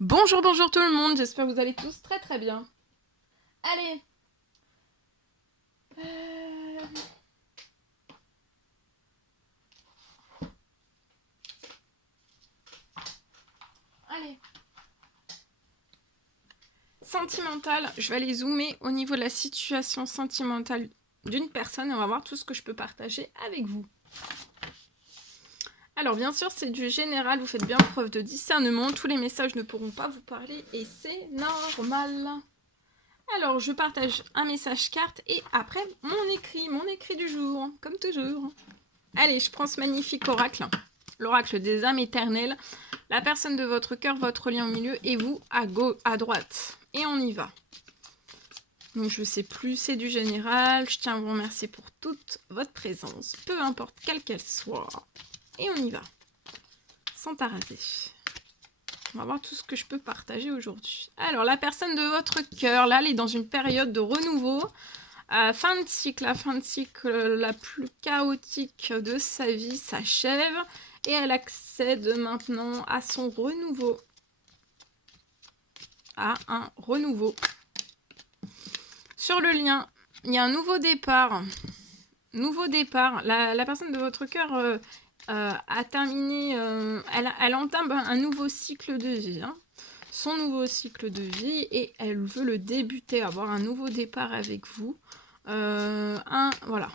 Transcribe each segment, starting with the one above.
Bonjour, bonjour tout le monde, j'espère que vous allez tous très très bien. Allez. Euh, Allez. Sentimental, je vais aller zoomer au niveau de la situation sentimentale d'une personne et on va voir tout ce que je peux partager avec vous. Alors bien sûr c'est du général, vous faites bien preuve de discernement, tous les messages ne pourront pas vous parler et c'est normal. Alors je partage un message carte et après mon écrit du jour, comme toujours. Allez, je prends ce magnifique oracle, l'oracle des âmes éternelles, la personne de votre cœur, votre lien au milieu et vous à droite. Et on y va. Donc je sais plus, c'est du général, je tiens à vous remercier pour toute votre présence, peu importe quelle qu'elle soit. Et on y va, sans taraser. On va voir tout ce que je peux partager aujourd'hui. Alors, la personne de votre cœur, là, elle est dans une période de renouveau. Fin de cycle, la fin de cycle la plus chaotique de sa vie s'achève. Et elle accède maintenant à son renouveau. À un renouveau. Sur le lien, il y a un nouveau départ. Nouveau départ. La personne de votre cœur a terminé, elle entame un nouveau cycle de vie, hein. Son nouveau cycle de vie et elle veut le débuter, avoir un nouveau départ avec vous. Voilà.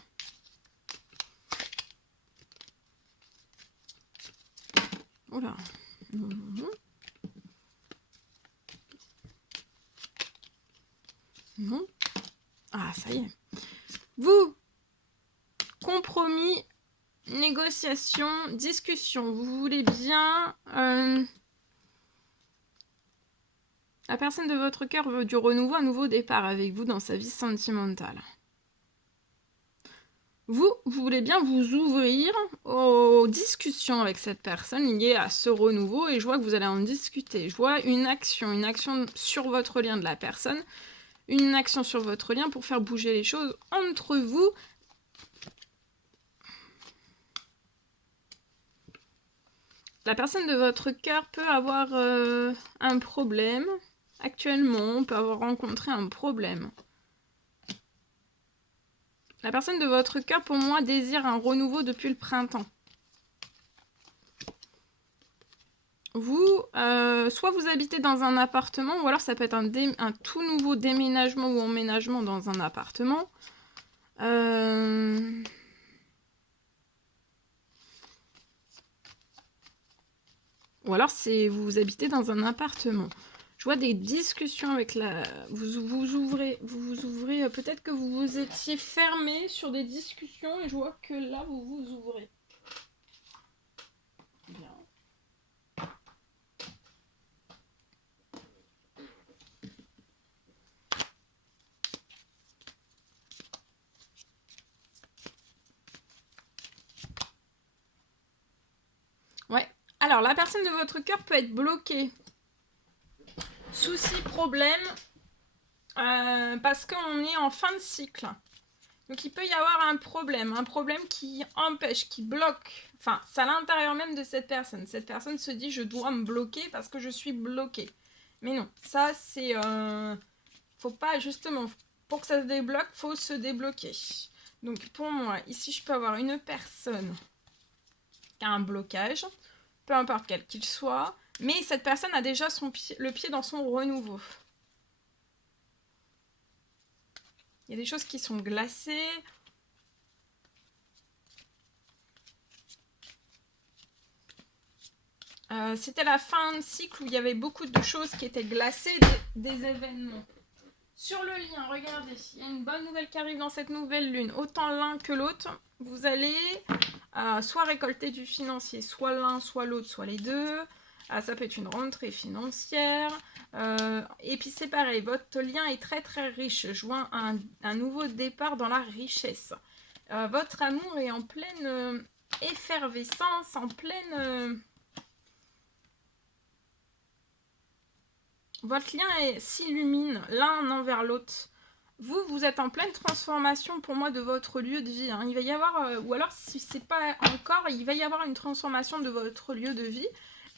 Oula. Non. Ah, ça y est. Vous, compromis, négociation, discussion. Vous voulez bien... La personne de votre cœur veut du renouveau, un nouveau départ avec vous dans sa vie sentimentale. Vous voulez bien vous ouvrir aux discussions avec cette personne liée à ce renouveau et je vois que vous allez en discuter. Je vois une action sur votre lien de la personne, une action sur votre lien pour faire bouger les choses entre vous. La personne de votre cœur peut avoir un problème. Actuellement, peut avoir rencontré un problème. La personne de votre cœur, pour moi, désire un renouveau depuis le printemps. Vous, soit vous habitez dans un appartement, ou alors ça peut être un tout nouveau déménagement ou emménagement dans un appartement. Ou alors vous habitez dans un appartement. Je vois des discussions avec la... Vous ouvrez, peut-être que vous vous étiez fermé sur des discussions et je vois que là, vous vous ouvrez. Bien. Ouais. Alors, la personne de votre cœur peut être bloquée. Souci, problème, parce qu'on est en fin de cycle. Donc il peut y avoir un problème qui empêche, qui bloque. Enfin, c'est à l'intérieur même de cette personne. Cette personne se dit, je dois me bloquer parce que je suis bloquée. Mais non, ça c'est... faut pas, justement, pour que ça se débloque, faut se débloquer. Donc pour moi, ici je peux avoir une personne qui a un blocage, peu importe quel qu'il soit, mais cette personne a déjà le pied dans son renouveau. Il y a des choses qui sont glacées. C'était la fin de cycle où il y avait beaucoup de choses qui étaient glacées, des événements. Sur le lien, regardez, il y a une bonne nouvelle qui arrive dans cette nouvelle lune. Autant l'un que l'autre, vous allez soit récolter du financier, soit l'un, soit l'autre, soit les deux. Ça peut être une rentrée financière. Et puis c'est pareil, votre lien est très très riche. Je vois un nouveau départ dans la richesse. Votre amour est en pleine effervescence, en pleine... Votre lien s'illumine l'un envers l'autre. Vous êtes en pleine transformation pour moi de votre lieu de vie. Hein. Il va y avoir, ou alors si c'est pas encore, il va y avoir une transformation de votre lieu de vie.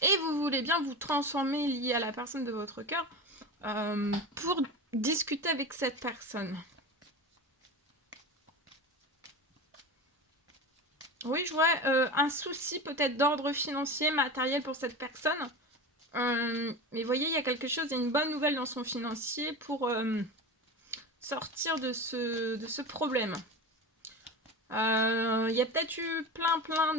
Et vous voulez bien vous transformer lié à la personne de votre cœur pour discuter avec cette personne. Oui, je vois un souci peut-être d'ordre financier, matériel pour cette personne. Mais vous voyez, il y a quelque chose, il y a une bonne nouvelle dans son financier pour sortir de ce problème. Il y a peut-être eu plein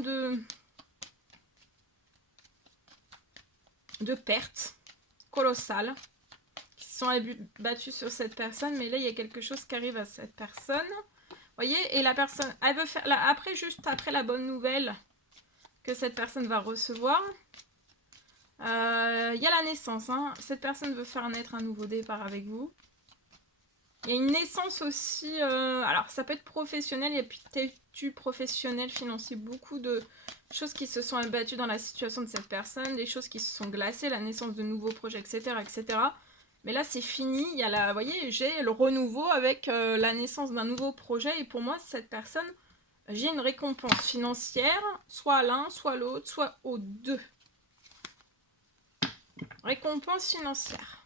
de pertes colossales qui se sont battues sur cette personne, mais là, il y a quelque chose qui arrive à cette personne. Vous voyez, et la personne, elle veut faire, là, juste après la bonne nouvelle que cette personne va recevoir, il y a la naissance. Hein. Cette personne veut faire naître un nouveau départ avec vous. Il y a une naissance aussi, alors ça peut être professionnel, il y a peut-être professionnel, financier, beaucoup de choses qui se sont abattues dans la situation de cette personne, des choses qui se sont glacées, la naissance de nouveaux projets, etc. etc. Mais là c'est fini, il y a la, vous voyez, j'ai le renouveau avec la naissance d'un nouveau projet, et pour moi cette personne, j'ai une récompense financière, soit à l'un, soit à l'autre, soit aux deux. Récompense financière.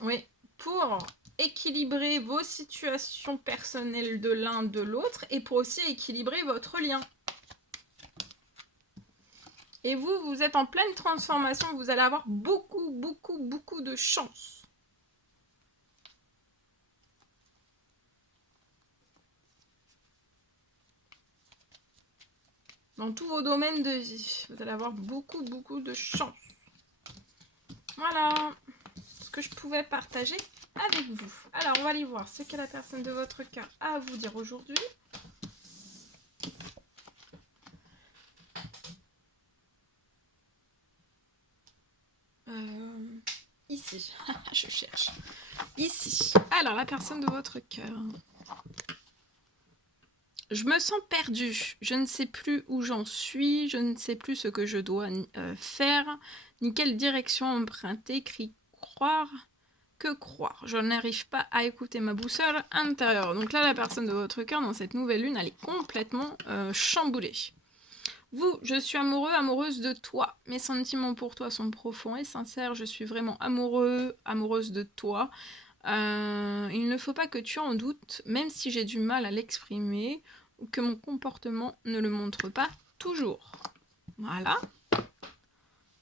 Oui, pour équilibrer vos situations personnelles de l'un de l'autre et pour aussi équilibrer votre lien. Et vous, vous êtes en pleine transformation, vous allez avoir beaucoup de chance. Dans tous vos domaines de vie, vous allez avoir beaucoup de chance. Voilà ce que je pouvais partager avec vous. Alors, on va aller voir ce que la personne de votre cœur a à vous dire aujourd'hui. Ici, je cherche. Ici. Alors, la personne de votre cœur. Je me sens perdue. Je ne sais plus où j'en suis. Je ne sais plus ce que je dois faire, ni quelle direction emprunter. Croire. Que croire. Je n'arrive pas à écouter ma boussole intérieure. Donc là, la personne de votre cœur, dans cette nouvelle lune, elle est complètement chamboulée. Vous, je suis amoureux, amoureuse de toi. Mes sentiments pour toi sont profonds et sincères. Je suis vraiment amoureux, amoureuse de toi. Il ne faut pas que tu en doutes, même si j'ai du mal à l'exprimer ou que mon comportement ne le montre pas toujours. Voilà.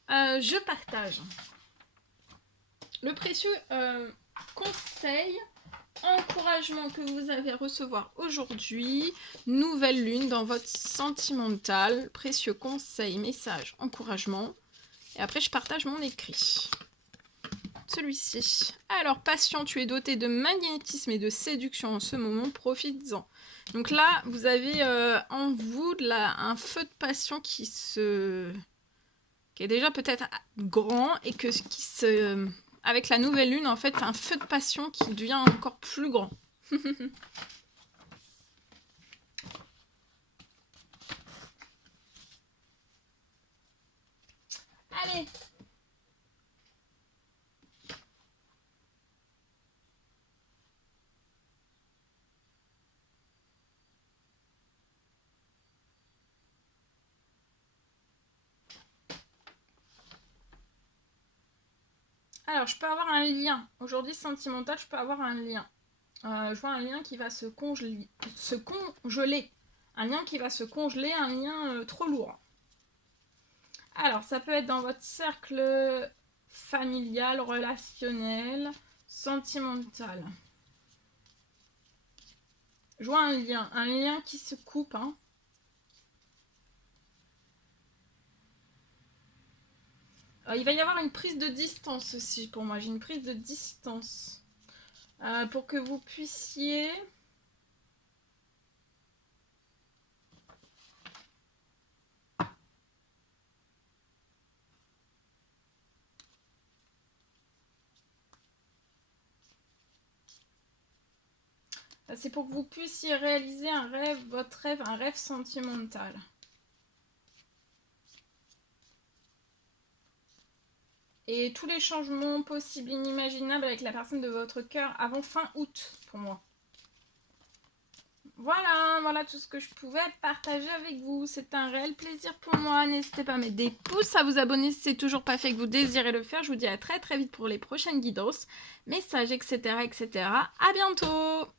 Je partage. Le précieux conseil, encouragement que vous allez recevoir aujourd'hui, nouvelle lune dans votre sentimental, précieux conseil, message, encouragement. Et après, je partage mon écrit. Celui-ci. Alors, patient, tu es doté de magnétisme et de séduction en ce moment, profites-en. Donc là, vous avez en vous un feu de passion qui est déjà peut-être grand et avec la nouvelle lune, en fait, un feu de passion qui devient encore plus grand. Allez. Alors, je peux avoir un lien. Aujourd'hui, sentimental, je peux avoir un lien. Je vois un lien qui va se congeler. Un lien qui va se congeler, un lien trop lourd. Alors, ça peut être dans votre cercle familial, relationnel, sentimental. Je vois un lien qui se coupe. Hein. Il va y avoir une prise de distance aussi pour moi. J'ai une prise de distance. Pour que vous puissiez... C'est pour que vous puissiez réaliser un rêve, un rêve sentimental. Et tous les changements possibles, inimaginables avec la personne de votre cœur avant fin août, pour moi. Voilà tout ce que je pouvais partager avec vous. C'est un réel plaisir pour moi. N'hésitez pas à mettre des pouces, à vous abonner si c'est toujours pas fait et que vous désirez le faire. Je vous dis à très très vite pour les prochaines guidances, messages, etc. etc. À bientôt!